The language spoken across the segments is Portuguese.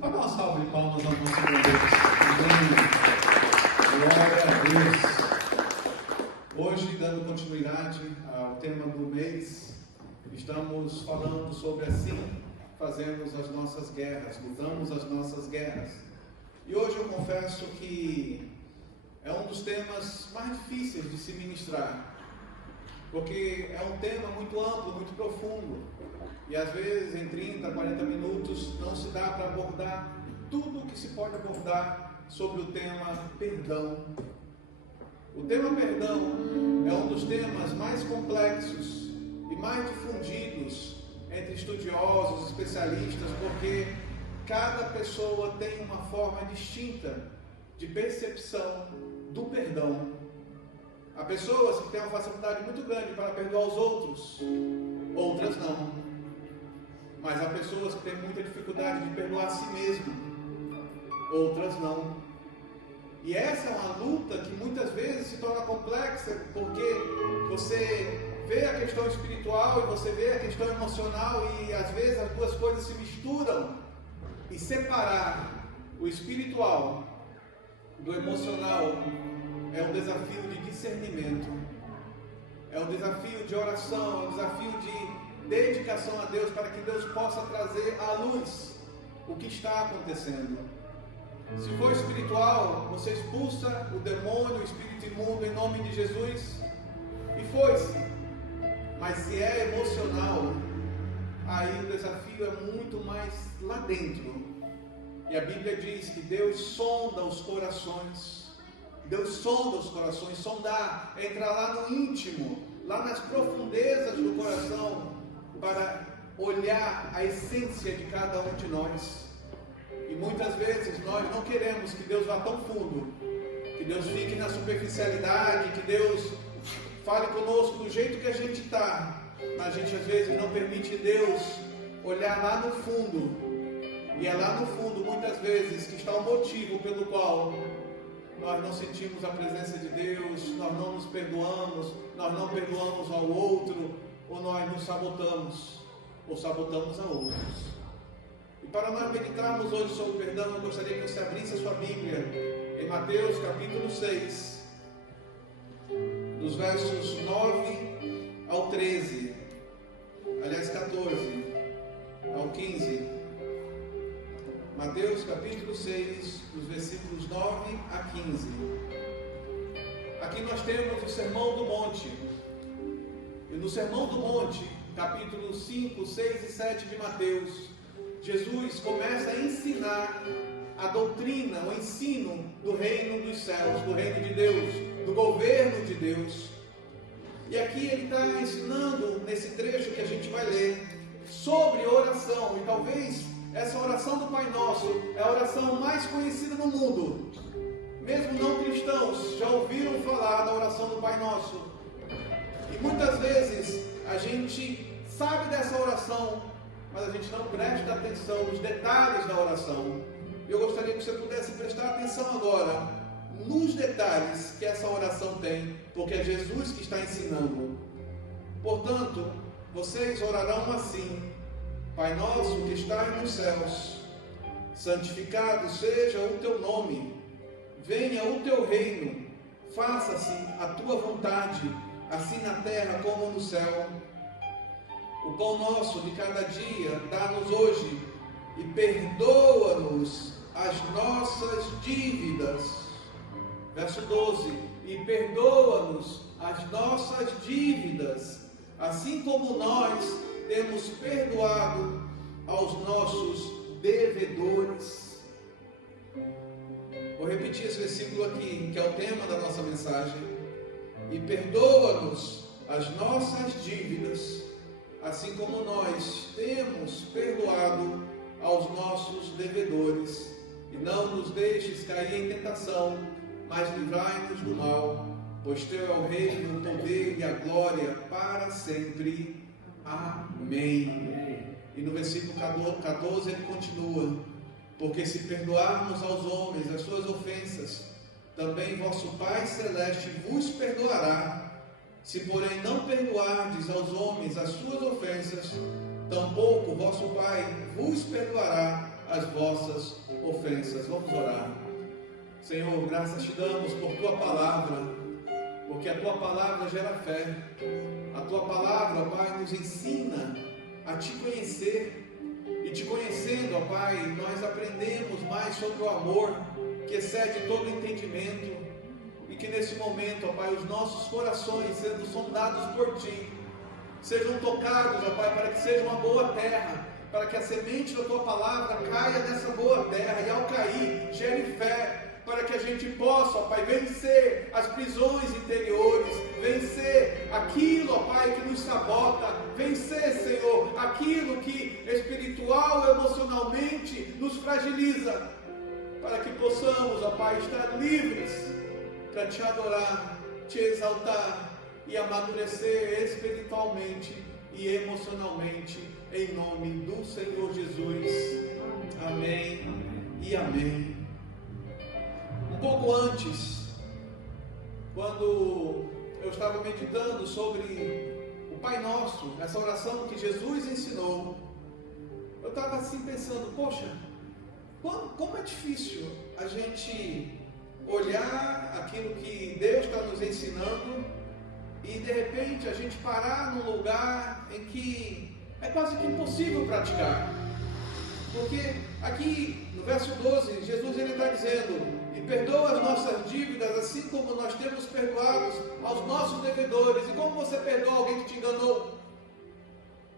Vamos dar uma salva de palmas ao nosso Deus. Glória a Deus. Hoje, dando continuidade ao tema do mês, estamos falando sobre assim fazemos as nossas guerras, lutamos as nossas guerras. E hoje eu confesso que é um dos temas mais difíceis de se ministrar, porque é um tema muito amplo, muito profundo, e às vezes em 30, 40 minutos não se dá para abordar tudo o que se pode abordar sobre o tema perdão. O tema perdão é um dos temas mais complexos e mais difundidos entre estudiosos, especialistas, porque cada pessoa tem uma forma distinta de percepção do perdão. Há pessoas que têm uma facilidade muito grande para perdoar os outros, outras não. Mas há pessoas que têm muita dificuldade de perdoar a si mesmo, outras não. E essa é uma luta que muitas vezes se torna complexa, porque você vê a questão espiritual e você vê a questão emocional, e às vezes as duas coisas se misturam. E separar o espiritual do emocional é um desafio de discernimento, é um desafio de oração, é um desafio de dedicação a Deus, para que Deus possa trazer à luz o que está acontecendo. Se for espiritual, você expulsa o demônio, o espírito imundo em nome de Jesus, e foi-se. Mas se é emocional, aí o desafio é muito mais lá dentro. E a Bíblia diz que Deus sonda os corações. Deus sonda os corações. Sondar é entrar lá no íntimo, lá nas profundezas do coração, para olhar a essência de cada um de nós. E muitas vezes nós não queremos que Deus vá tão fundo, que Deus fique na superficialidade, que Deus fale conosco do jeito que a gente está, mas a gente às vezes não permite Deus olhar lá no fundo. E é lá no fundo, muitas vezes, que está o motivo pelo qual nós não sentimos a presença de Deus, nós não nos perdoamos, nós não perdoamos ao outro, ou nós nos sabotamos, ou sabotamos a outros. E para nós meditarmos hoje sobre o perdão, eu gostaria que você abrisse a sua Bíblia em Mateus capítulo 6, dos versos 9 ao 13, aliás 14 ao 15. Mateus capítulo 6, dos versículos 9 a 15. Aqui nós temos o Sermão do Monte. E no Sermão do Monte, capítulos 5, 6 e 7 de Mateus, Jesus começa a ensinar a doutrina, o ensino do reino dos céus, do reino de Deus, do governo de Deus. E aqui ele está ensinando, nesse trecho que a gente vai ler, sobre oração. E talvez essa oração do Pai Nosso é a oração mais conhecida no mundo. Mesmo não cristãos já ouviram falar da oração do Pai Nosso. E muitas vezes a gente sabe dessa oração, mas a gente não presta atenção nos detalhes da oração. Eu gostaria que você pudesse prestar atenção agora nos detalhes que essa oração tem, porque é Jesus que está ensinando. Portanto, vocês orarão assim: Pai nosso que estás nos céus, santificado seja o teu nome, venha o teu reino, faça-se a tua vontade, assim na terra como no céu. O pão nosso de cada dia dá-nos hoje, e perdoa-nos as nossas dívidas. Verso 12: e perdoa-nos as nossas dívidas, assim como nós temos perdoado aos nossos devedores. Vou repetir esse versículo aqui, que é o tema da nossa mensagem. E perdoa-nos as nossas dívidas, assim como nós temos perdoado aos nossos devedores. E não nos deixes cair em tentação, mas livrai-nos do mal, pois teu é o reino, o poder e a glória para sempre. Amém. E no versículo 14 ele continua: porque se perdoarmos aos homens as suas ofensas, também vosso Pai Celeste vos perdoará. Se porém não perdoardes aos homens as suas ofensas, tampouco o vosso Pai vos perdoará as vossas ofensas. Vamos orar. Senhor, graças te damos por tua palavra, porque a tua palavra gera fé. A tua palavra, Pai, nos ensina a te conhecer. E te conhecendo, ó Pai, nós aprendemos mais sobre o amor que excede todo entendimento. E que nesse momento, ó Pai, os nossos corações, sendo sondados por Ti, sejam tocados, ó Pai, para que seja uma boa terra, para que a semente da Tua palavra caia nessa boa terra, e ao cair, gere fé, para que a gente possa, ó Pai, vencer as prisões interiores, vencer aquilo, ó Pai, que nos sabota, vencer, Senhor, aquilo que espiritual e emocionalmente nos fragiliza, para que possamos, ó Pai, estar livres para Te adorar, Te exaltar e amadurecer espiritualmente e emocionalmente, em nome do Senhor Jesus. Amém e amém. Um pouco antes, quando eu estava meditando sobre o Pai Nosso, essa oração que Jesus ensinou, eu estava assim pensando, poxa, como é difícil a gente olhar aquilo que Deus está nos ensinando e de repente a gente parar num lugar em que é quase que impossível praticar. Porque aqui no verso 12, Jesus ele está dizendo: e perdoa as nossas dívidas assim como nós temos perdoados aos nossos devedores. E como você perdoa alguém que te enganou?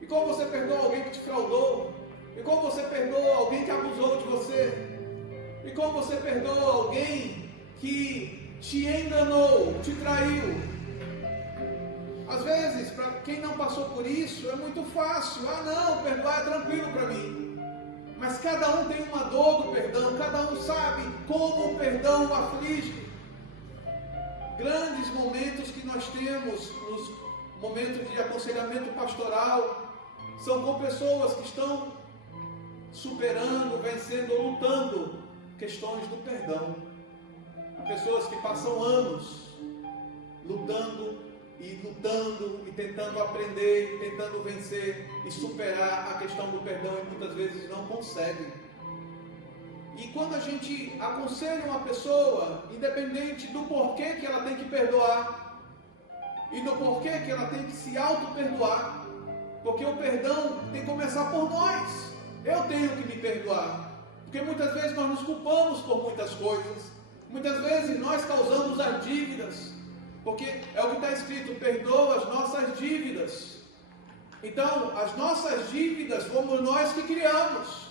E como você perdoa alguém que te fraudou? E como você perdoa alguém que abusou de você? E como você perdoa alguém que te enganou, te traiu? Às vezes, para quem não passou por isso, é muito fácil. Ah não, perdoar é tranquilo para mim. Mas cada um tem uma dor do perdão, cada um sabe como o perdão o aflige. Grandes momentos que nós temos nos momentos de aconselhamento pastoral são com pessoas que estão superando, vencendo ou lutando questões do perdão. Há pessoas que passam anos lutando e tentando aprender, tentando vencer e superar a questão do perdão e muitas vezes não conseguem. E quando a gente aconselha uma pessoa, independente do porquê que ela tem que perdoar e do porquê que ela tem que se auto-perdoar, porque o perdão tem que começar por nós. Eu tenho que me perdoar, porque muitas vezes nós nos culpamos por muitas coisas, muitas vezes nós causamos as dívidas. Porque é o que está escrito, perdoa as nossas dívidas. Então, as nossas dívidas fomos nós que criamos.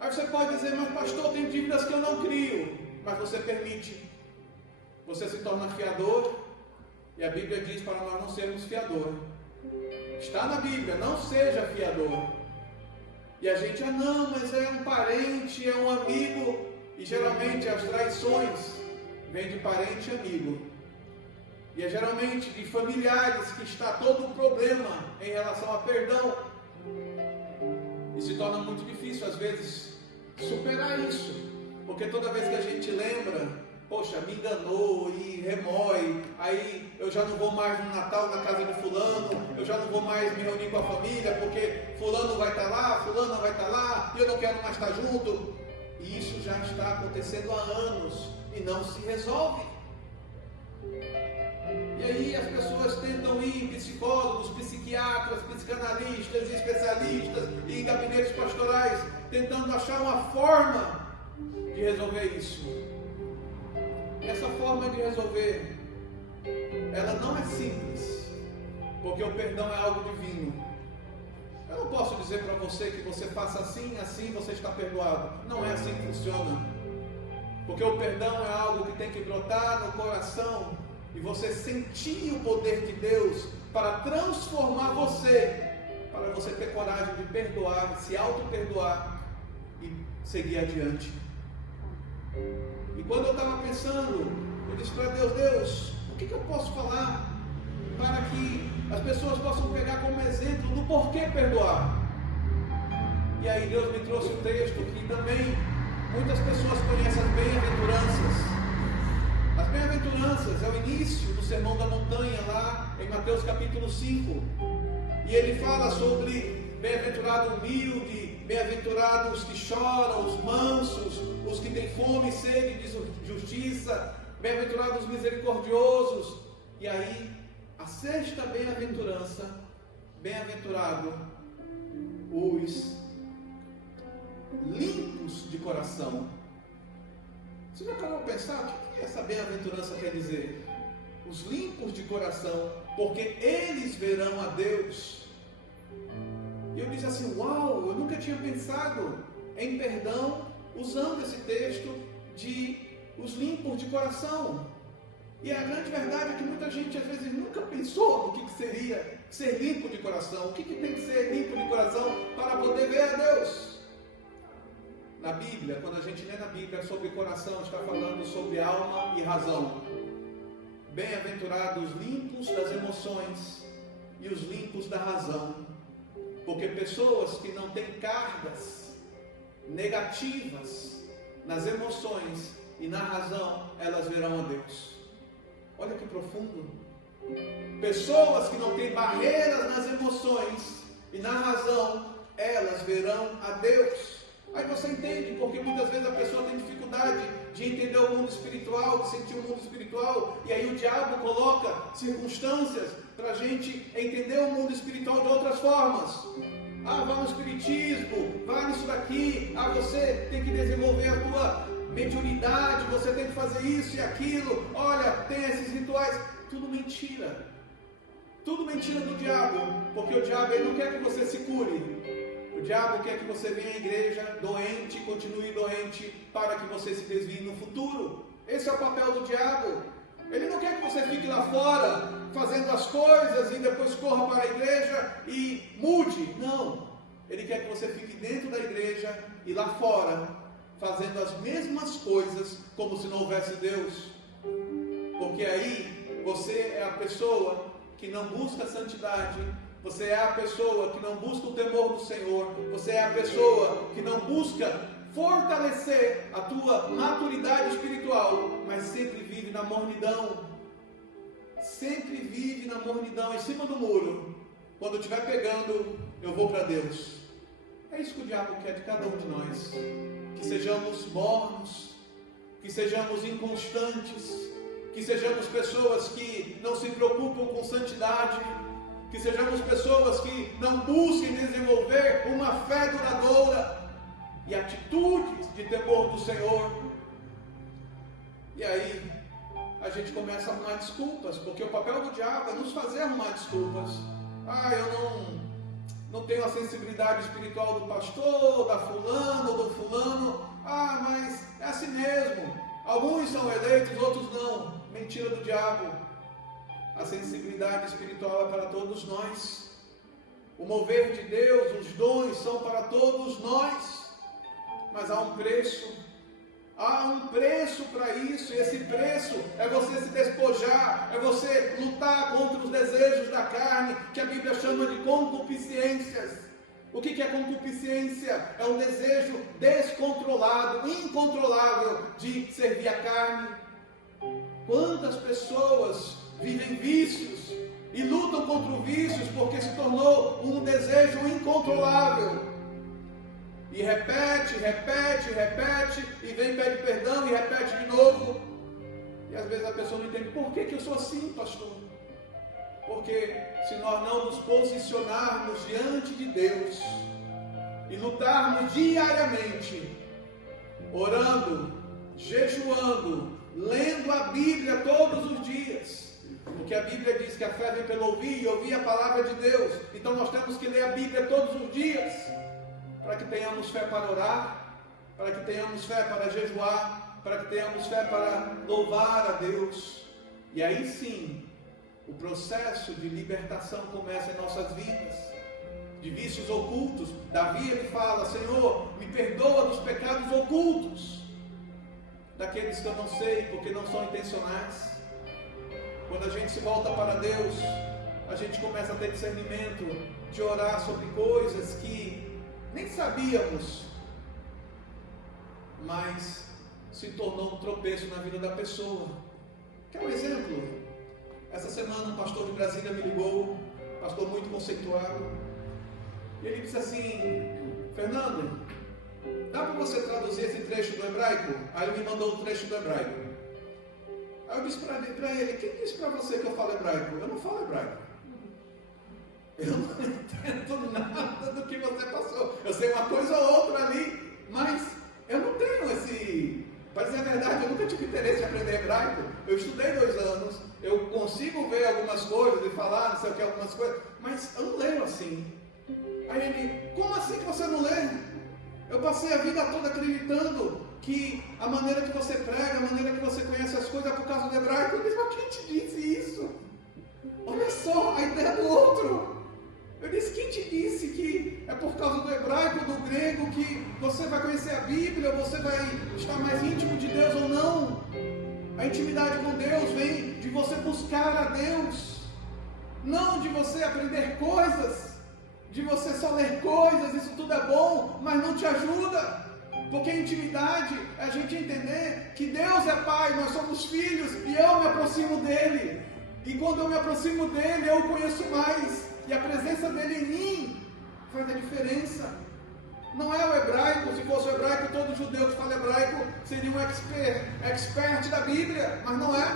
Aí você pode dizer, mas pastor, tem dívidas que eu não crio. Mas você permite. Você se torna fiador. E a Bíblia diz para nós não sermos fiador. Está na Bíblia, não seja fiador. E a gente, não, mas é um parente, é um amigo. E geralmente as traições vêm de parente e amigo. E é geralmente de familiares que está todo o problema em relação a perdão. E se torna muito difícil, às vezes, superar isso. Porque toda vez que a gente lembra, poxa, me enganou e remói, aí eu já não vou mais no Natal na casa de fulano, eu já não vou mais me reunir com a família, porque fulano vai estar lá, fulana vai estar lá, e eu não quero mais estar junto. E isso já está acontecendo há anos e não se resolve. E aí as pessoas tentam ir em psicólogos, psiquiatras, psicanalistas, especialistas e em gabinetes pastorais, tentando achar uma forma de resolver isso. E essa forma de resolver, ela não é simples, porque o perdão é algo divino. Eu não posso dizer para você que você faça assim, assim você está perdoado. Não é assim que funciona. Porque o perdão é algo que tem que brotar no coração e você sentir o poder de Deus para transformar você, para você ter coragem de perdoar, se auto-perdoar e seguir adiante. E quando eu estava pensando, eu disse para Deus, o que eu posso falar para que as pessoas possam pegar como exemplo do porquê perdoar? E aí Deus me trouxe um texto que também muitas pessoas conhecem, as bem-aventuranças. As bem-aventuranças é o início do Sermão da Montanha, lá em Mateus capítulo 5. E ele fala sobre bem-aventurado bem-aventurado o humilde, bem-aventurados os que choram, os mansos, os que têm fome e sede de justiça, bem-aventurados os misericordiosos. E aí, a sexta bem-aventurança, bem-aventurado os limpos de coração. Você já parou para pensar o que essa bem-aventurança quer dizer? Os limpos de coração, porque eles verão a Deus. E eu disse assim, uau, eu nunca tinha pensado em perdão usando esse texto de os limpos de coração. E a grande verdade é que muita gente às vezes nunca pensou no que seria ser limpo de coração. O que tem que ser limpo de coração para poder ver a Deus? Na Bíblia, quando a gente lê na Bíblia sobre coração, está falando sobre alma e razão. Bem-aventurados os limpos das emoções e os limpos da razão. Porque pessoas que não têm cargas negativas nas emoções e na razão, elas verão a Deus. Olha que profundo. Pessoas que não têm barreiras nas emoções e na razão, elas verão a Deus. Aí você entende, porque muitas vezes a pessoa tem dificuldade de entender o mundo espiritual, de sentir o mundo espiritual, e aí o diabo coloca circunstâncias para a gente entender o mundo espiritual de outras formas. Ah, vá no espiritismo, vá nisso daqui, você tem que desenvolver a tua mediunidade, você tem que fazer isso e aquilo, olha, tem esses rituais. Tudo mentira. Tudo mentira do diabo, porque o diabo ele não quer que você se cure. O diabo quer que você venha à igreja doente, continue doente, para que você se desvie no futuro. Esse é o papel do diabo. Ele não quer que você fique lá fora, fazendo as coisas e depois corra para a igreja e mude. Não. Ele quer que você fique dentro da igreja e lá fora, fazendo as mesmas coisas, como se não houvesse Deus. Porque aí, você é a pessoa que não busca santidade. Você é a pessoa que não busca o temor do Senhor. Você é a pessoa que não busca fortalecer a tua maturidade espiritual, mas sempre vive na mornidão. Sempre vive na mornidão, em cima do muro. Quando eu estiver pegando, eu vou para Deus. É isso que o diabo quer de cada um de nós. Que sejamos mornos, que sejamos inconstantes, que sejamos pessoas que não se preocupam com santidade, que sejamos pessoas que não busquem desenvolver uma fé duradoura e atitudes de temor do Senhor. E aí a gente começa a arrumar desculpas, porque o papel do diabo é nos fazer arrumar desculpas. Eu não tenho a sensibilidade espiritual do pastor, da fulano ou do fulano. Mas é assim mesmo. Alguns são eleitos, outros não. Mentira do diabo. A sensibilidade espiritual é para todos nós. O mover de Deus, os dons são para todos nós. Mas há um preço. Há um preço para isso. E esse preço é você se despojar. É você lutar contra os desejos da carne, que a Bíblia chama de concupiscências. O que é concupiscência? É um desejo descontrolado, incontrolável de servir a carne. Quantas pessoas vivem vícios e lutam contra os vícios porque se tornou um desejo incontrolável. E repete, e vem pede perdão e repete de novo. E às vezes a pessoa não entende, por que eu sou assim, pastor? Porque se nós não nos posicionarmos diante de Deus e lutarmos diariamente, orando, jejuando, lendo a Bíblia todos os dias, porque a Bíblia diz que a fé vem pelo ouvir e ouvir a palavra de Deus. Então nós temos que ler a Bíblia todos os dias, para que tenhamos fé para orar, para que tenhamos fé para jejuar, para que tenhamos fé para louvar a Deus. E aí sim, o processo de libertação começa em nossas vidas, de vícios ocultos. Davi ele fala, Senhor, me perdoa dos pecados ocultos, daqueles que eu não sei, porque não são intencionais. Quando a gente se volta para Deus, a gente começa a ter discernimento de orar sobre coisas que nem sabíamos, mas se tornou um tropeço na vida da pessoa. Quer um exemplo? Essa semana um pastor de Brasília me ligou, pastor muito conceituado, E ele disse assim: Fernando, dá para você traduzir esse trecho do hebraico? Aí ele me mandou um trecho do hebraico. Aí eu disse para ele: quem disse para você que eu falo hebraico? Eu não falo hebraico. Eu não entendo nada do que você passou. Eu sei uma coisa ou outra ali, mas eu não tenho esse... Para dizer a verdade, eu nunca tive interesse em aprender hebraico. Eu estudei 2 anos, eu consigo ver algumas coisas e falar, não sei o que, algumas coisas, mas eu não leio assim. Aí ele: como assim que você não lê? Eu passei a vida toda acreditando que a maneira que você prega, a maneira que você conhece as coisas é por causa do hebraico. Eu disse: mas quem te disse isso? Olha só a ideia do outro. Eu disse: quem te disse que é por causa do hebraico, do grego, que você vai conhecer a Bíblia, você vai estar mais íntimo de Deus ou não? A intimidade com Deus vem de você buscar a Deus, não de você aprender coisas, de você só ler coisas. Isso tudo é bom, mas não te ajuda. Porque a intimidade é a gente entender que Deus é Pai, nós somos filhos, e eu me aproximo dEle. E quando eu me aproximo dEle, eu o conheço mais. E a presença dEle em mim faz a diferença. Não é o hebraico. Se fosse o hebraico, todo judeu que fala hebraico seria um expert da Bíblia, mas não é.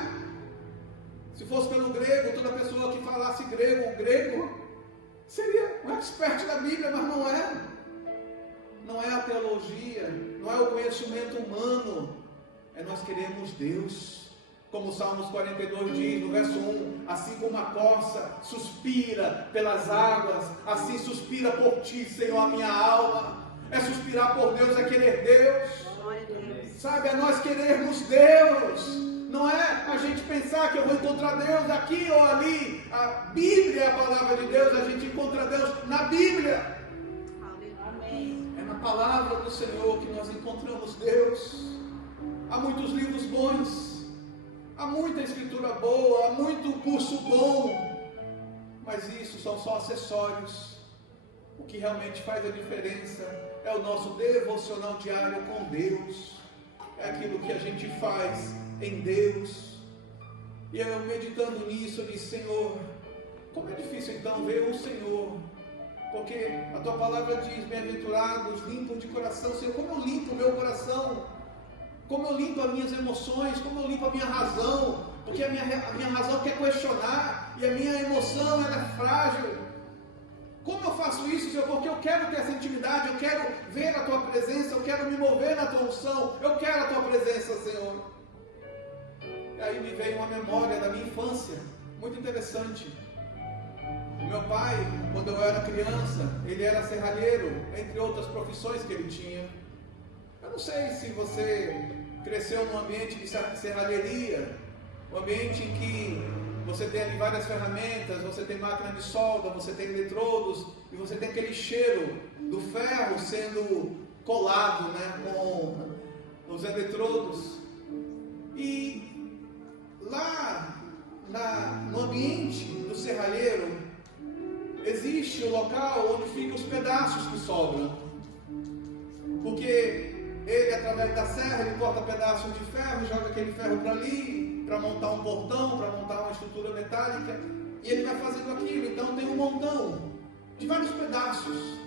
Se fosse pelo grego, toda pessoa que falasse grego, o grego seria um expert da Bíblia, mas não é. Não é a teologia, não é o conhecimento humano, é nós queremos Deus. Como o Salmos 42 diz, no verso 1, assim como a corça suspira pelas águas, assim suspira por ti, Senhor, a minha alma. É suspirar por Deus, é querer Deus. Sabe, é nós querermos Deus. Não é a gente pensar que eu vou encontrar Deus aqui ou ali. A Bíblia é a palavra de Deus, a gente encontra Deus na Bíblia. É na palavra do Senhor que nós encontramos Deus. Há muitos livros bons, há muita escritura boa, há muito curso bom, mas isso são só acessórios. O que realmente faz a diferença é o nosso devocional diário com Deus, é aquilo que a gente faz em Deus. E eu, meditando nisso, eu disse: Senhor, como é difícil então ver o Senhor, porque a tua palavra diz: bem-aventurados, limpos de coração. Senhor, como eu limpo o meu coração, como eu limpo as minhas emoções, como eu limpo a minha razão, porque a minha razão quer questionar, e a minha emoção ela é frágil. Como eu faço isso, Senhor? Porque eu quero ter essa intimidade, eu quero ver a tua presença, eu quero me mover na tua unção, eu quero a tua presença, Senhor. E aí me veio uma memória da minha infância, muito interessante. O meu pai, quando eu era criança, ele era serralheiro, entre outras profissões que ele tinha. Eu não sei se você cresceu num ambiente de serralheria, um ambiente em que você tem ali várias ferramentas, você tem máquina de solda, você tem eletrodos, e você tem aquele cheiro do ferro sendo colado, né, com os eletrodos. E lá no ambiente do serralheiro existe o local onde ficam os pedaços que sobram, porque ele, através da serra, ele corta pedaços de ferro, joga aquele ferro para ali, para montar um portão, para montar uma estrutura metálica, e ele vai fazendo aquilo. Então tem um montão de vários pedaços,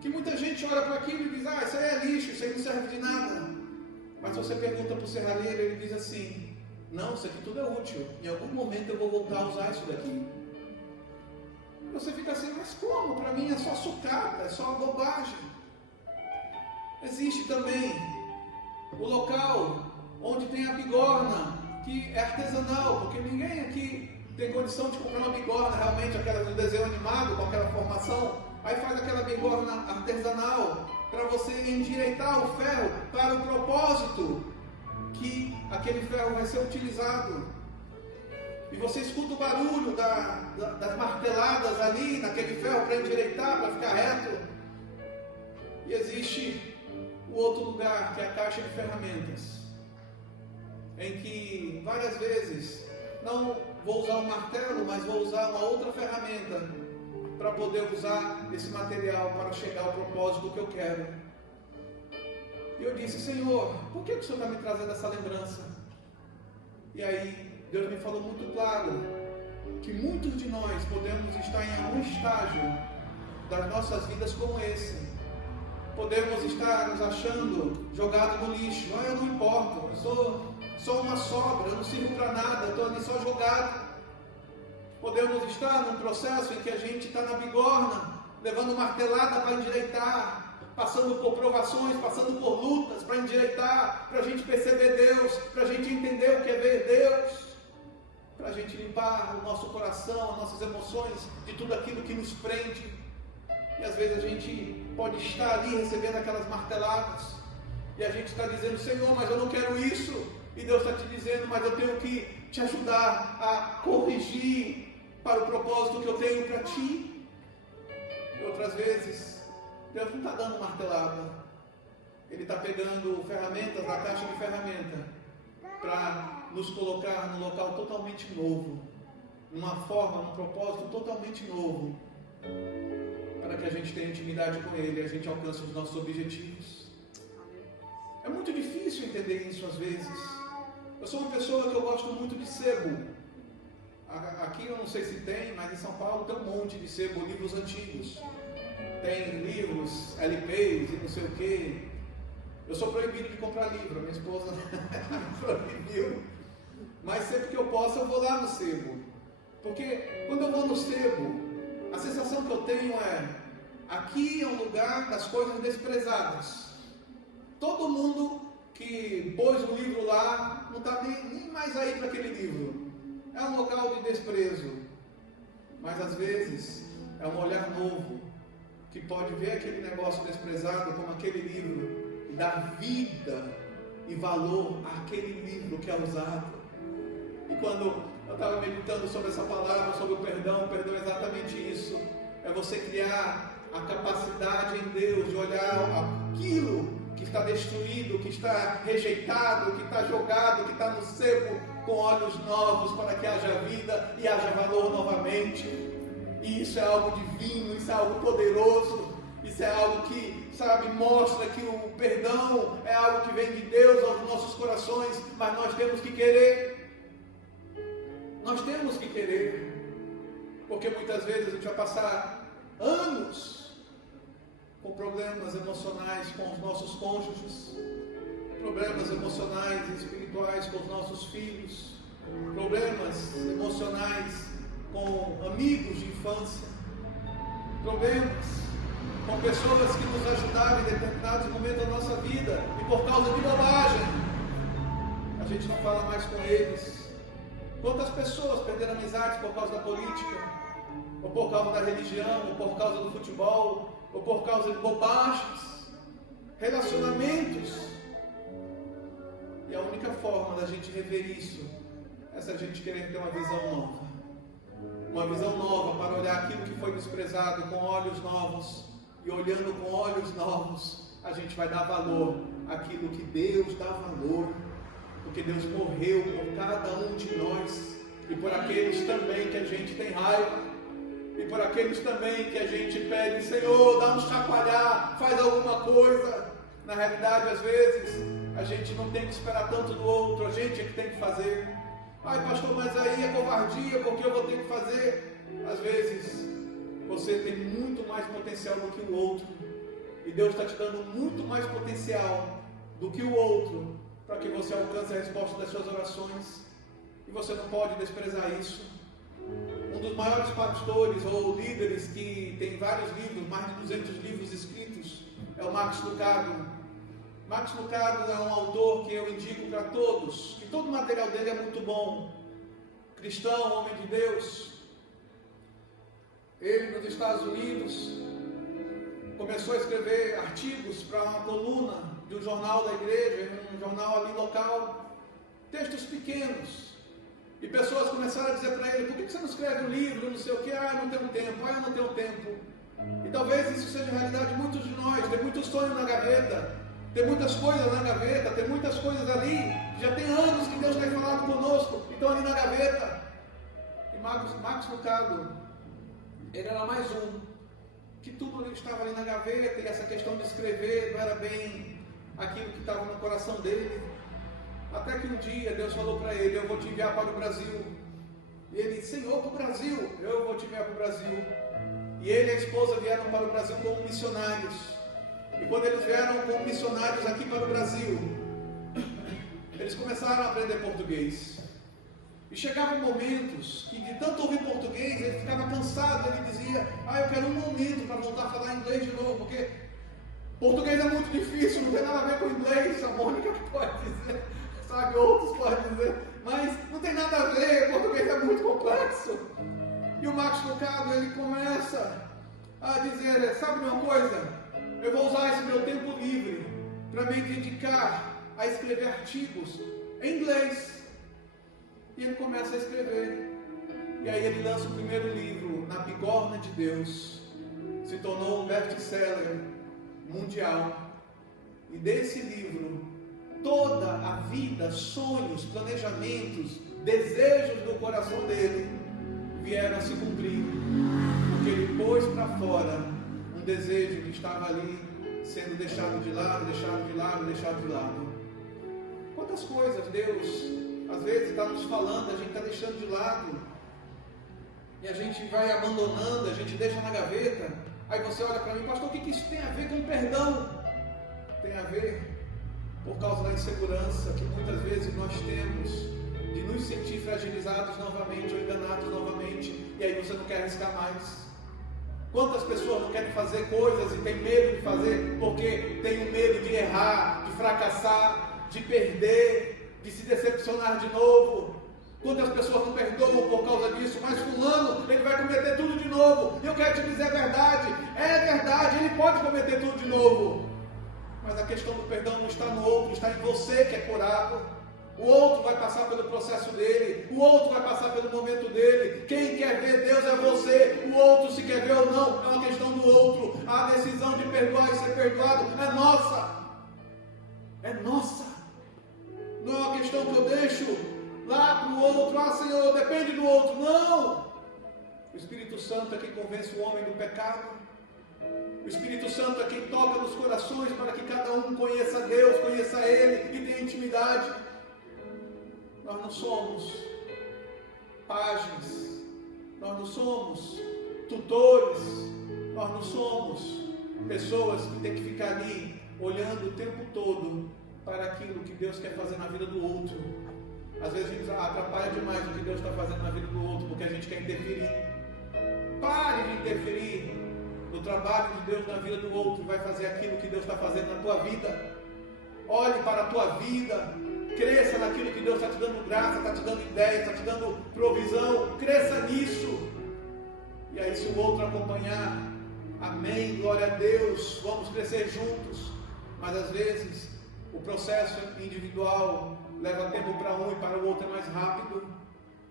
que muita gente olha para aquilo e diz: isso aí é lixo, isso aí não serve de nada. Mas se você pergunta para o serralheiro, ele diz assim: não, isso aqui tudo é útil, em algum momento eu vou voltar a usar isso daqui. Você fica assim: mas como? Para mim é só sucata, é só bobagem. Existe também o local onde tem a bigorna, que é artesanal, porque ninguém aqui tem condição de comprar uma bigorna realmente, aquela do desenho animado, com aquela formação. Aí faz aquela bigorna artesanal para você endireitar o ferro para o propósito que aquele ferro vai ser utilizado. E você escuta o barulho das marteladas ali naquele ferro para endireitar, para ficar reto. E existe o outro lugar, que é a caixa de ferramentas, em que várias vezes não vou usar um martelo, mas vou usar uma outra ferramenta para poder usar esse material para chegar ao propósito que eu quero. E eu disse: Senhor, por que o Senhor está me trazendo essa lembrança? E aí Deus me falou muito claro que muitos de nós podemos estar em algum estágio das nossas vidas como esse. Podemos estar nos achando jogados no lixo. Eu não importo, eu sou uma sobra, eu não sirvo para nada, eu estou ali só jogado. Podemos estar num processo em que a gente está na bigorna, levando martelada para endireitar, passando por provações, passando por lutas para endireitar, para a gente perceber Deus, para a gente entender o que é ver Deus, para a gente limpar o nosso coração, as nossas emoções de tudo aquilo que nos prende. E às vezes a gente pode estar ali recebendo aquelas marteladas, e a gente está dizendo: Senhor, mas eu não quero isso. E Deus está te dizendo: mas eu tenho que te ajudar a corrigir para o propósito que eu tenho para ti. E outras vezes, Deus não está dando martelada. Ele está pegando ferramentas da caixa de ferramenta para nos colocar num local totalmente novo, numa forma, num propósito totalmente novo, para que a gente tenha intimidade com Ele e a gente alcance os nossos objetivos. É muito difícil entender isso às vezes. Eu sou uma pessoa que eu gosto muito de sebo. Aqui eu não sei se tem, mas em São Paulo tem um monte de sebo, livros antigos. Tem livros, LPs e não sei o que. Eu sou proibido de comprar livro, minha esposa me proibiu. Mas sempre que eu posso eu vou lá no sebo. Porque quando eu vou no sebo, a sensação que eu tenho é: aqui é um lugar das coisas desprezadas. Todo mundo que pôs o livro lá não está nem mais aí para aquele livro. É um local de desprezo. Mas às vezes é um olhar novo que pode ver aquele negócio desprezado como aquele livro e dar vida e valor àquele livro que é usado. E quando eu estava meditando sobre essa palavra, sobre o perdão é exatamente isso. É você criar a capacidade em Deus de olhar aquilo que está destruído, que está rejeitado, que está jogado, que está no sebo, com olhos novos, para que haja vida e haja valor novamente. E isso é algo divino, isso é algo poderoso, isso é algo que, mostra que o perdão é algo que vem de Deus aos nossos corações, mas nós temos que querer. Nós temos que querer, porque muitas vezes a gente vai passar anos com problemas emocionais com os nossos cônjuges, problemas emocionais e espirituais com os nossos filhos, problemas emocionais com amigos de infância, problemas com pessoas que nos ajudaram em determinados momentos da nossa vida e por causa de bobagem a gente não fala mais com eles. Quantas pessoas perderam amizades por causa da política, ou por causa da religião, ou por causa do futebol, ou por causa de bobagens, relacionamentos. E a única forma da gente rever isso é se a gente querer ter uma visão nova para olhar aquilo que foi desprezado com olhos novos, e olhando com olhos novos, a gente vai dar valor àquilo que Deus dá valor, porque Deus morreu por cada um de nós, e por aqueles também que a gente tem raiva, e por aqueles também que a gente pede: Senhor, dá um chacoalhar, faz alguma coisa. Na realidade, às vezes, a gente não tem que esperar tanto do outro, a gente é que tem que fazer. Ai, pastor, mas aí é covardia, porque eu vou ter que fazer. Às vezes, você tem muito mais potencial do que o outro, e Deus está te dando muito mais potencial do que o outro, para que você alcance a resposta das suas orações, e você não pode desprezar isso. Um dos maiores pastores ou líderes que tem vários livros, mais de 200 livros escritos, é o Max Lucado. Max Lucado é um autor que eu indico para todos, que todo o material dele é muito bom. Cristão, homem de Deus. Ele, nos Estados Unidos, começou a escrever artigos para uma coluna de um jornal da igreja, um jornal ali local, textos pequenos. E pessoas começaram a dizer para ele: por que você não escreve um livro, não sei o que? Eu não tenho tempo, eu não tenho tempo. E talvez isso seja a realidade de muitos de nós. Tem muitos sonhos na gaveta, tem muitas coisas na gaveta, tem muitas coisas ali, já tem anos que Deus tem falado conosco, e estão ali na gaveta. E Max Lucado, ele era mais um, que tudo ali estava ali na gaveta, e essa questão de escrever não era bem aquilo que estava no coração dele. Até que um dia Deus falou para ele: eu vou te enviar para o Brasil. E ele disse: Senhor, para o Brasil? Eu vou te enviar para o Brasil. E ele e a esposa vieram para o Brasil como missionários. E quando eles vieram como missionários aqui para o Brasil, eles começaram a aprender português. E chegavam momentos que, de tanto ouvir português, ele ficava cansado. Ele dizia: eu quero um momento para voltar a falar inglês de novo, porque português é muito difícil, não tem nada a ver com inglês. A Mônica pode dizer, sabe, outros podem dizer, mas não tem nada a ver, português é muito complexo. E o Marcos Lucado, ele começa a dizer: sabe uma coisa? Eu vou usar esse meu tempo livre para me dedicar a escrever artigos em inglês. E ele começa a escrever. E aí ele lança o primeiro livro, Na Bigorna de Deus. Se tornou um best-seller mundial. E desse livro, toda a vida, sonhos, planejamentos, desejos do coração dele vieram a se cumprir. Porque ele pôs para fora um desejo que estava ali sendo deixado de lado, deixado de lado, deixado de lado. Quantas coisas Deus às vezes está nos falando, a gente está deixando de lado, e a gente vai abandonando, a gente deixa na gaveta. Aí você olha para mim: pastor, o que isso tem a ver com perdão? Tem a ver por causa da insegurança que muitas vezes nós temos de nos sentir fragilizados novamente ou enganados novamente, e aí você não quer arriscar mais. Quantas pessoas não querem fazer coisas e tem medo de fazer porque tem o medo de errar, de fracassar, de perder, de se decepcionar de novo? Quantas pessoas não perdoam por causa disso? Mas fulano, ele vai cometer tudo de novo. E eu quero te dizer a verdade. É verdade, ele pode cometer tudo de novo. Mas a questão do perdão não está no outro, está em você que é curado. O outro vai passar pelo processo dele, o outro vai passar pelo momento dele. Quem quer ver Deus é você, o outro, se quer ver ou não, é uma questão do outro. A decisão de perdoar e ser perdoado é nossa. É nossa. Não é uma questão que eu deixo lá para o outro: Senhor, depende do outro. Não! O Espírito Santo é quem convence o homem do pecado. O Espírito Santo é quem toca nos corações para que cada um conheça Deus, conheça Ele e tenha intimidade. Nós não somos páginas, nós não somos tutores, nós não somos pessoas que têm que ficar ali olhando o tempo todo para aquilo que Deus quer fazer na vida do outro. Às vezes a gente atrapalha demais o que Deus está fazendo na vida do outro, porque a gente quer interferir. Pare de interferir no trabalho de Deus na vida do outro, e vai fazer aquilo que Deus está fazendo na tua vida. Olhe para a tua vida, cresça naquilo que Deus está te dando graça, está te dando ideia, está te dando provisão. Cresça nisso. E aí, se o outro acompanhar, amém, glória a Deus, vamos crescer juntos. Mas às vezes o processo individual leva tempo para um e para o outro é mais rápido.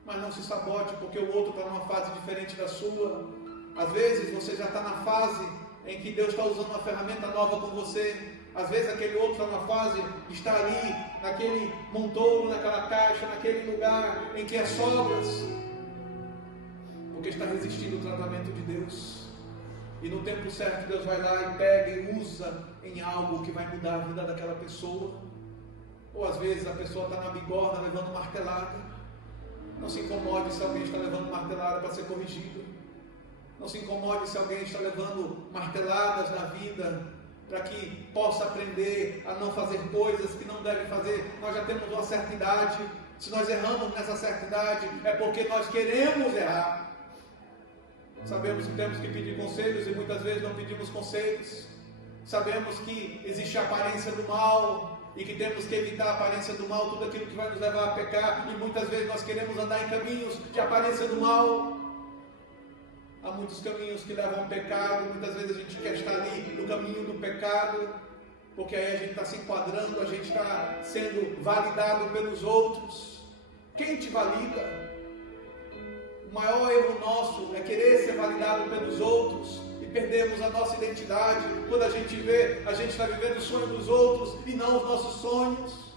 Mas não se sabote, porque o outro está numa fase diferente da sua. Às vezes você já está na fase em que Deus está usando uma ferramenta nova com você. Às vezes aquele outro está na fase de estar ali, naquele montouro, naquela caixa, naquele lugar em que é sobras, porque está resistindo ao tratamento de Deus. E no tempo certo Deus vai lá e pega e usa em algo que vai mudar a vida daquela pessoa. Ou às vezes a pessoa está na bigorna levando martelada. Não se incomode se alguém está levando martelada para ser corrigido. Não se incomode se alguém está levando marteladas na vida para que possa aprender a não fazer coisas que não deve fazer. Nós já temos uma certa idade. Se nós erramos nessa certa idade, é porque nós queremos errar. Sabemos que temos que pedir conselhos e muitas vezes não pedimos conselhos. Sabemos que existe a aparência do mal e que temos que evitar a aparência do mal, tudo aquilo que vai nos levar a pecar, e muitas vezes nós queremos andar em caminhos de aparência do mal. Há muitos caminhos que levam ao pecado, muitas vezes a gente quer estar ali no caminho do pecado, porque aí a gente está se enquadrando, a gente está sendo validado pelos outros. Quem te valida? O maior erro nosso é querer ser validado pelos outros e perdemos a nossa identidade. Quando a gente vê, a gente está vivendo o sonho dos outros e não os nossos sonhos.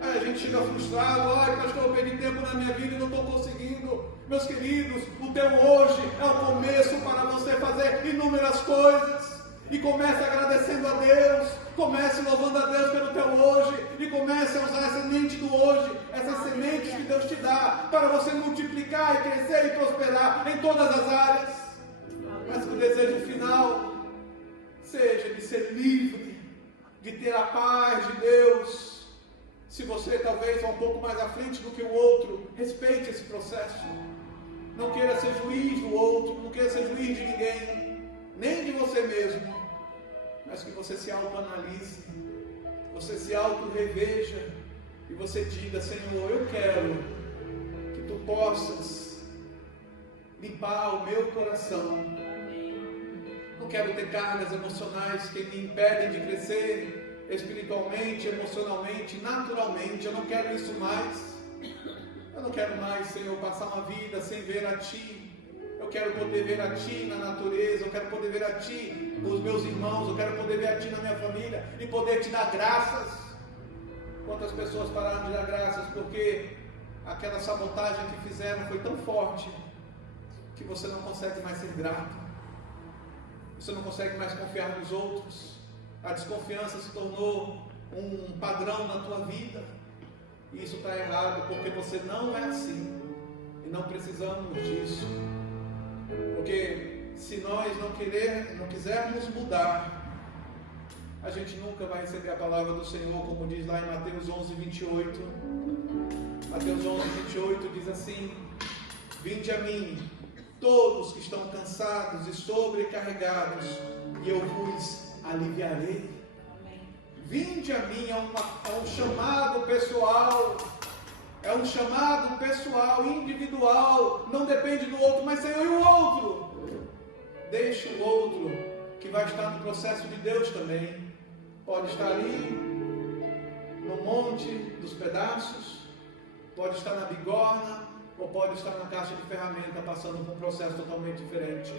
Aí a gente chega frustrado: ai pastor, eu perdi tempo na minha vida e não estou conseguindo. Meus queridos, o teu hoje é o começo para você fazer inúmeras coisas. E comece agradecendo a Deus, comece louvando a Deus pelo teu hoje, e comece a usar a semente do hoje, essas sementes que Deus te dá, para você multiplicar e crescer e prosperar em todas as áreas. mas que o desejo final seja de ser livre, de ter a paz de Deus. Se você talvez é um pouco mais à frente do que o outro, respeite esse processo. Não queira ser juiz do outro, não queira ser juiz de ninguém, nem de você mesmo, mas que você se autoanalise, você se auto-reveja e você diga: Senhor, eu quero que Tu possas limpar o meu coração. Não quero ter cargas emocionais que me impedem de crescer espiritualmente, emocionalmente, naturalmente. Eu não quero isso mais. Eu não quero mais, Senhor, passar uma vida sem ver a Ti. Eu quero poder ver a Ti na natureza, eu quero poder ver a Ti nos meus irmãos, eu quero poder ver a Ti na minha família e poder Te dar graças. Quantas pessoas pararam de dar graças porque aquela sabotagem que fizeram foi tão forte que você não consegue mais ser grato, você não consegue mais confiar nos outros. A desconfiança se tornou um padrão na tua vida. E isso está errado, porque você não é assim. E não precisamos disso. Porque se nós não quisermos mudar, a gente nunca vai receber a palavra do Senhor, como diz lá em Mateus 11, 28. Mateus 11, 28 diz assim: Vinde a mim, todos que estão cansados e sobrecarregados, e eu vos aliviarei. Vinde a mim, é um chamado pessoal, é um chamado pessoal, individual, não depende do outro, mas Senhor, e o outro? Deixa o outro, que vai estar no processo de Deus também, pode estar ali, no monte dos pedaços, pode estar na bigorna, ou pode estar na caixa de ferramenta, passando por um processo totalmente diferente.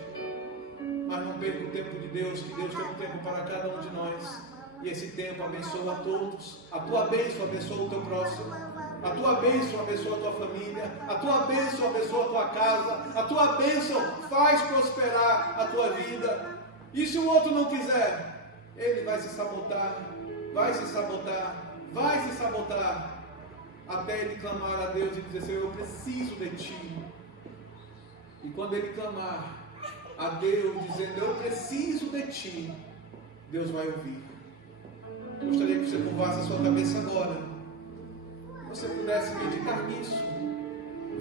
Mas não perca o tempo de Deus, que Deus tem um tempo para cada um de nós. E esse tempo abençoa a todos. A tua bênção abençoa o teu próximo. A tua bênção abençoa a tua família. A tua bênção abençoa a tua casa. A tua bênção faz prosperar a tua vida. E se o outro não quiser, ele vai se sabotar, vai se sabotar, vai se sabotar, até ele clamar a Deus e dizer: Senhor, eu preciso de Ti. E quando ele clamar a Deus, dizendo: eu preciso de Ti, Deus vai ouvir. Gostaria que você curvasse a sua cabeça agora, você pudesse meditar nisso,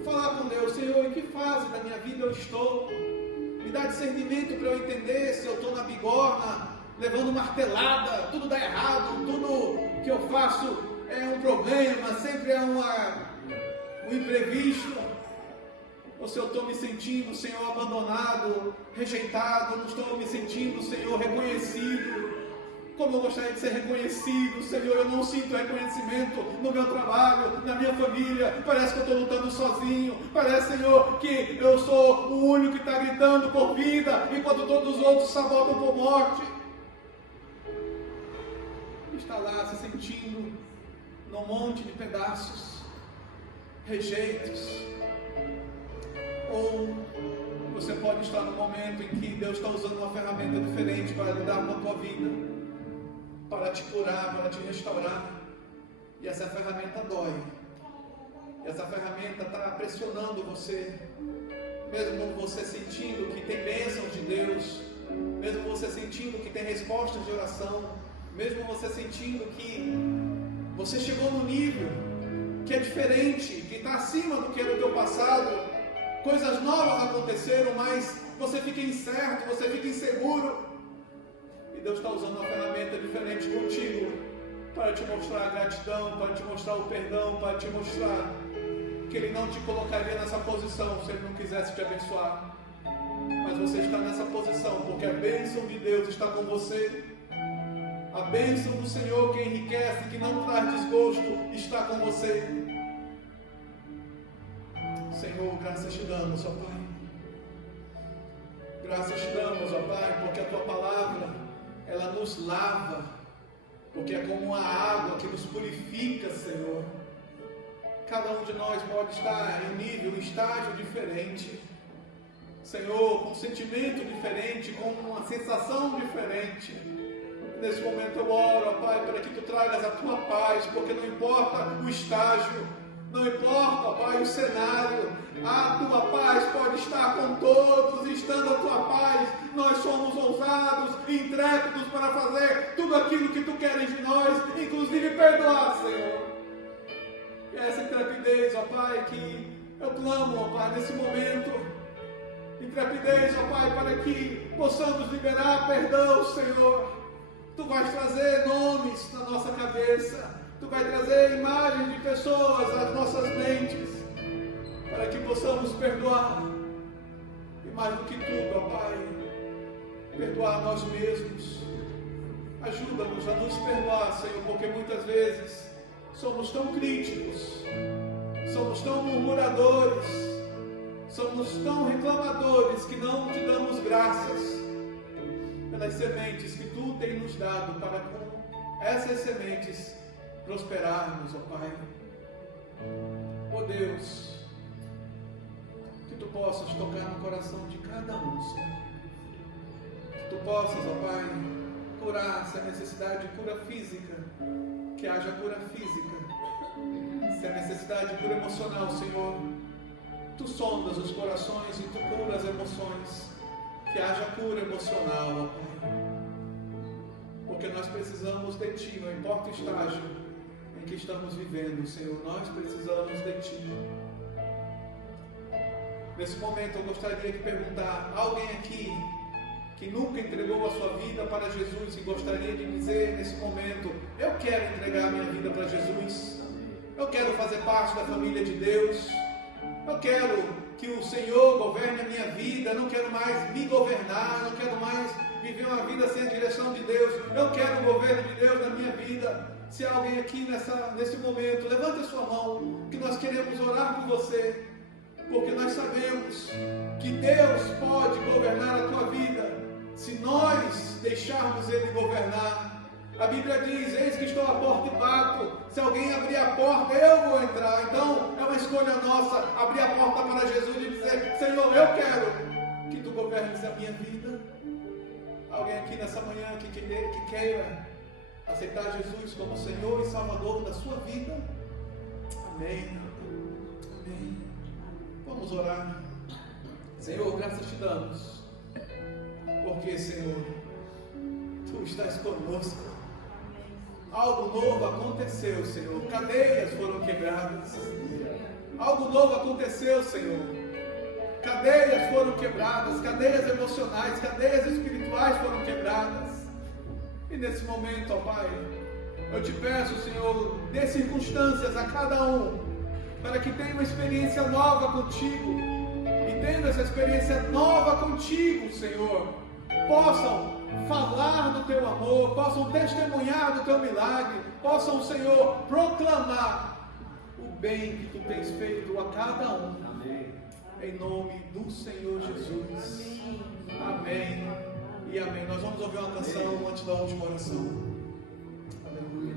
falar com Deus: Senhor, em que fase da minha vida eu estou? Me dá discernimento para eu entender se eu estou na bigorna, levando martelada, tudo dá errado, tudo que eu faço é um problema, sempre é um imprevisto. Ou se eu estou me sentindo, Senhor, abandonado, rejeitado, não estou me sentindo, Senhor, reconhecido. Como eu gostaria de ser reconhecido, Senhor, eu não sinto reconhecimento no meu trabalho, na minha família, parece que eu estou lutando sozinho, parece, Senhor, que eu sou o único que está gritando por vida, enquanto todos os outros sabotam por morte. Está lá se sentindo num monte de pedaços, rejeitos. Ou você pode estar no momento em que Deus está usando uma ferramenta diferente para lidar com a tua vida, para te curar, para te restaurar. E essa ferramenta dói. E essa ferramenta está pressionando você. Mesmo você sentindo que tem bênçãos de Deus, mesmo você sentindo que tem respostas de oração, mesmo você sentindo que você chegou no nível que é diferente, que está acima do que era o teu passado, coisas novas aconteceram, mas você fica incerto, você fica inseguro. E Deus está usando uma ferramenta diferente contigo, para te mostrar a gratidão, para te mostrar o perdão, para te mostrar que Ele não te colocaria nessa posição se Ele não quisesse te abençoar. Mas você está nessa posição, porque a bênção de Deus está com você. A bênção do Senhor que enriquece, que não traz desgosto, está com você. Senhor, graças te damos, ó Pai. Graças te damos, ó Pai, porque a Tua palavra, ela nos lava, porque é como uma água que nos purifica, Senhor. Cada um de nós pode estar em nível, em estágio diferente, Senhor, com um sentimento diferente, com uma sensação diferente. Nesse momento eu oro, ó Pai, para que Tu tragas a Tua paz, porque não importa o estágio, Não importa, ó Pai, o cenário, a tua paz pode estar com todos. Estando a tua paz, nós somos ousados, intrépidos para fazer tudo aquilo que tu queres de nós, inclusive perdoar, Senhor. E essa intrepidez, ó Pai, que eu clamo, ó Pai, nesse momento. Intrepidez, ó Pai, para que possamos liberar perdão, Senhor. Tu vais trazer nomes na nossa cabeça. Tu vais trazer imagens de pessoas às nossas mentes, para que possamos perdoar. E mais do que tudo, ó Pai, perdoar nós mesmos. Ajuda-nos a nos perdoar, Senhor, porque muitas vezes somos tão críticos, somos tão murmuradores, somos tão reclamadores que não te damos graças pelas sementes que tu tem nos dado para com essas sementes prosperarmos, ó Pai. Ó Deus, que tu possas tocar no coração de cada um, Senhor. Que tu possas, ó Pai, curar se a necessidade de cura física, que haja cura física. Se a necessidade de cura emocional, Senhor, tu sondas os corações e tu curas as emoções. Que haja cura emocional, ó Pai. Porque nós precisamos de Ti, não importa o estágio em que estamos vivendo, Senhor, nós precisamos de Ti. Nesse momento eu gostaria de perguntar, alguém aqui que nunca entregou a sua vida para Jesus e gostaria de dizer nesse momento, eu quero entregar a minha vida para Jesus, eu quero fazer parte da família de Deus, eu quero que o Senhor governe a minha vida, eu não quero mais me governar, eu não quero mais viver uma vida sem a direção de Deus, eu quero o governo de Deus na minha vida. Se há alguém aqui nesse momento, levante a sua mão, que nós queremos orar por você, porque nós sabemos que Deus pode governar a tua vida, se nós deixarmos Ele governar. A Bíblia diz, eis que estou à porta e bato, se alguém abrir a porta, eu vou entrar. Então, é uma escolha nossa, abrir a porta para Jesus e dizer, Senhor, eu quero que Tu governes a minha vida. Alguém aqui nessa manhã que queira aceitar Jesus como Senhor e Salvador da sua vida? Amém. Amém. Vamos orar. Senhor, graças Te damos, porque, Senhor, Tu estás conosco. Algo novo aconteceu, Senhor. Cadeias foram quebradas. Algo novo aconteceu, Senhor. Cadeias foram quebradas, cadeias emocionais, cadeias espirituais foram quebradas. E nesse momento, ó Pai, eu te peço, Senhor, dê circunstâncias a cada um, para que tenha uma experiência nova contigo. E tendo essa experiência nova contigo, Senhor, possam falar do Teu amor, possam testemunhar do Teu milagre, possam, Senhor, proclamar o bem que Tu tens feito a cada um. Amém. Em nome do Senhor Jesus. Amém. E amém. Nós vamos ouvir uma canção antes da última oração. Aleluia.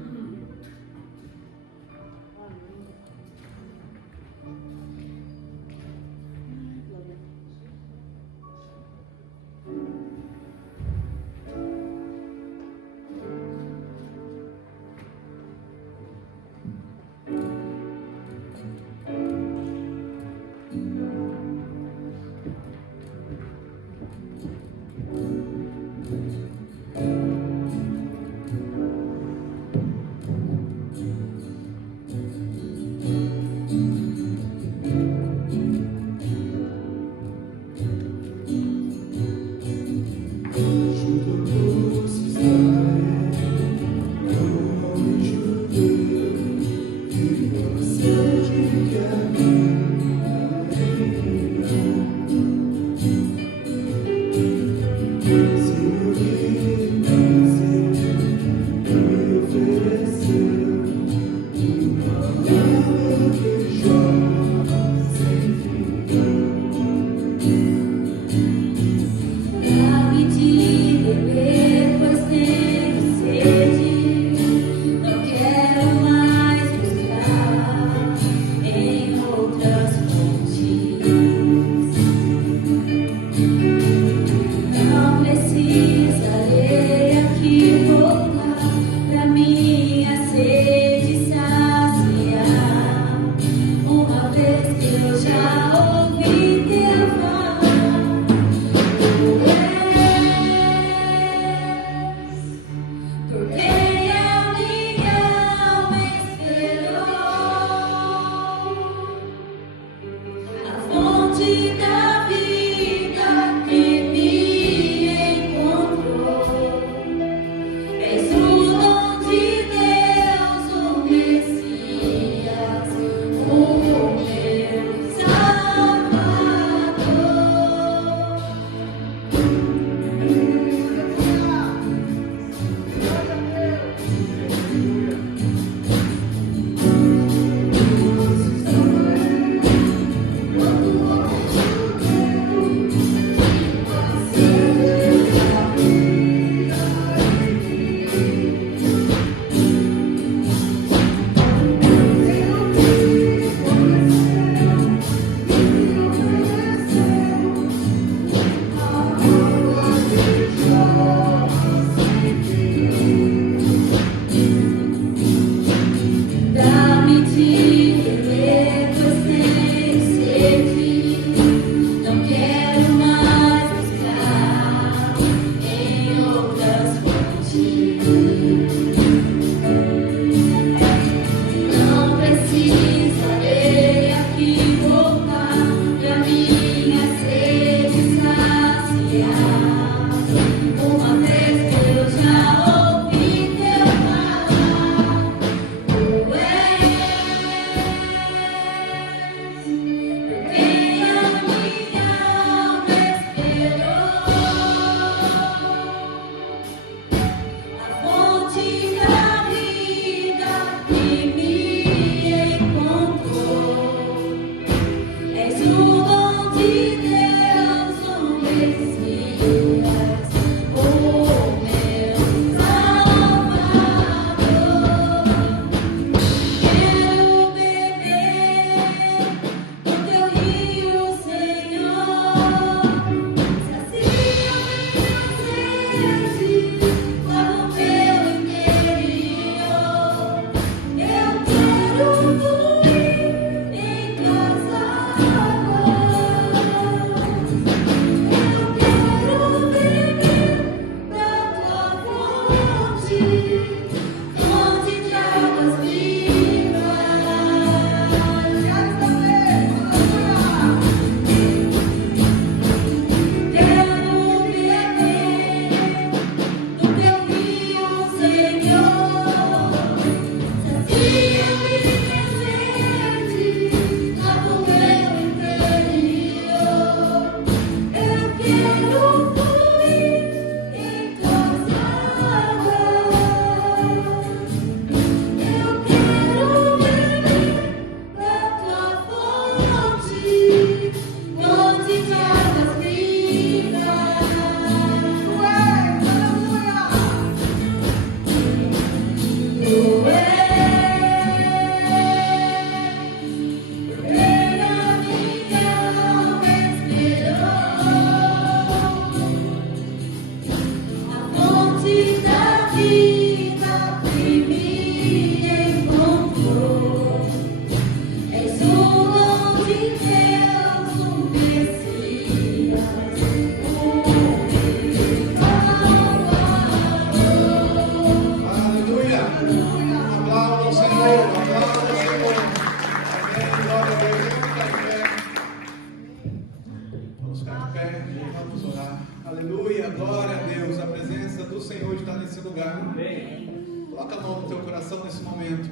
Coloca a mão no teu coração nesse momento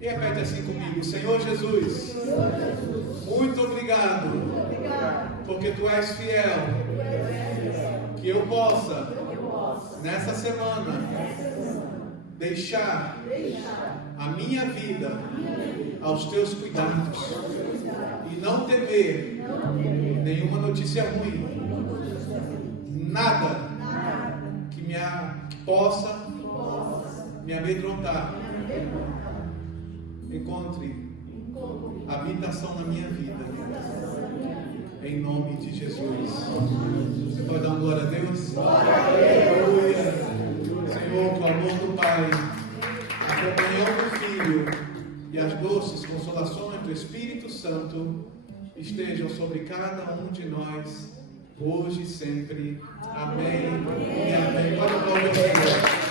e repete assim comigo: Senhor Jesus, muito obrigado, porque Tu és fiel, que eu possa, nessa semana, deixar a minha vida aos Teus cuidados e não temer nenhuma notícia ruim, nada que possa me amedrontar. Encontre habitação na minha vida, em nome de Jesus. Você pode dar uma glória a Deus? Aleluia. Senhor, que o amor do Pai, a comunhão do Filho e as doces consolações do Espírito Santo estejam sobre cada um de nós, hoje e sempre. Amém e amém. Pode aplaudir o Senhor.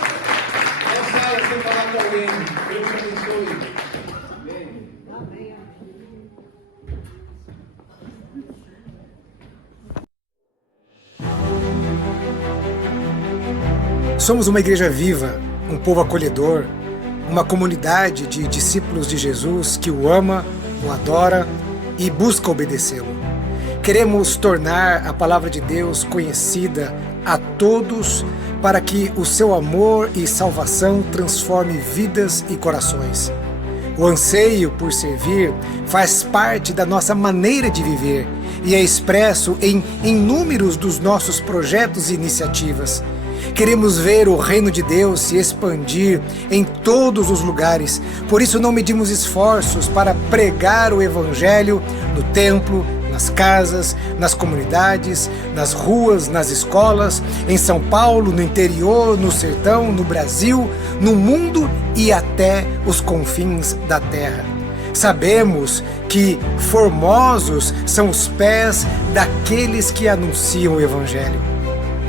Não saia sem falar com alguém. Deus te abençoe. Somos uma igreja viva, um povo acolhedor, uma comunidade de discípulos de Jesus que o ama, o adora e busca obedecê-lo. Queremos tornar a palavra de Deus conhecida a todos para que o seu amor e salvação transforme vidas e corações. O anseio por servir faz parte da nossa maneira de viver e é expresso em inúmeros dos nossos projetos e iniciativas. Queremos ver o reino de Deus se expandir em todos os lugares. Por isso não medimos esforços para pregar o Evangelho no templo, nas casas, nas comunidades, nas ruas, nas escolas, em São Paulo, no interior, no sertão, no Brasil, no mundo e até os confins da terra. Sabemos que formosos são os pés daqueles que anunciam o Evangelho.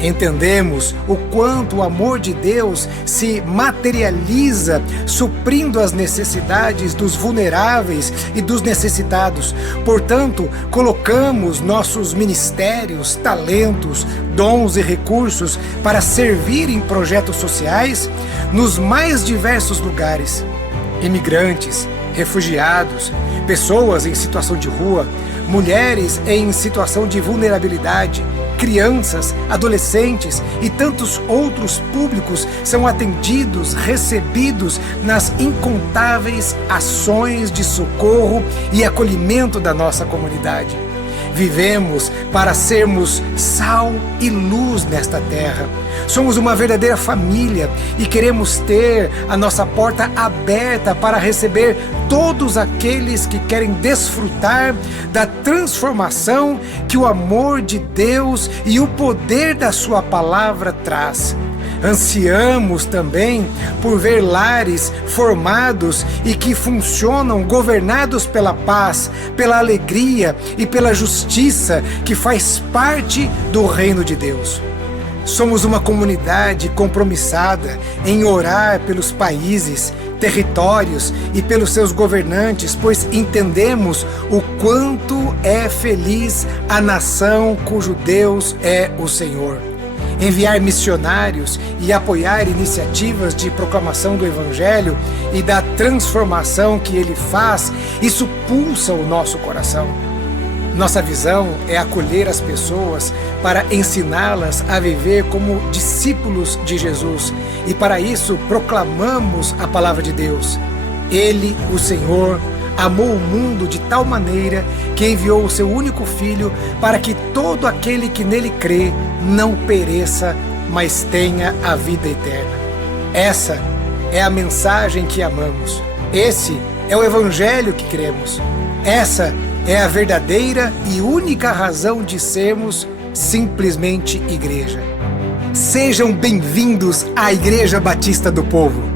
Entendemos o quanto o amor de Deus se materializa suprindo as necessidades dos vulneráveis e dos necessitados. Portanto, colocamos nossos ministérios, talentos, dons e recursos para servir em projetos sociais nos mais diversos lugares. Imigrantes, refugiados, pessoas em situação de rua, mulheres em situação de vulnerabilidade, crianças, adolescentes e tantos outros públicos são atendidos, recebidos nas incontáveis ações de socorro e acolhimento da nossa comunidade. Vivemos para sermos sal e luz nesta terra. Somos uma verdadeira família e queremos ter a nossa porta aberta para receber todos aqueles que querem desfrutar da transformação que o amor de Deus e o poder da sua palavra traz. Ansiamos também por ver lares formados e que funcionam governados pela paz, pela alegria e pela justiça que faz parte do reino de Deus. Somos uma comunidade compromissada em orar pelos países, territórios e pelos seus governantes, pois entendemos o quanto é feliz a nação cujo Deus é o Senhor. Enviar missionários e apoiar iniciativas de proclamação do Evangelho e da transformação que ele faz, isso pulsa o nosso coração. Nossa visão é acolher as pessoas para ensiná-las a viver como discípulos de Jesus e para isso proclamamos a palavra de Deus. Ele, o Senhor, amou o mundo de tal maneira que enviou o seu único Filho para que todo aquele que nele crê não pereça, mas tenha a vida eterna. Essa é a mensagem que amamos. Esse é o Evangelho que cremos. Essa é a verdadeira e única razão de sermos simplesmente igreja. Sejam bem-vindos à Igreja Batista do Povo.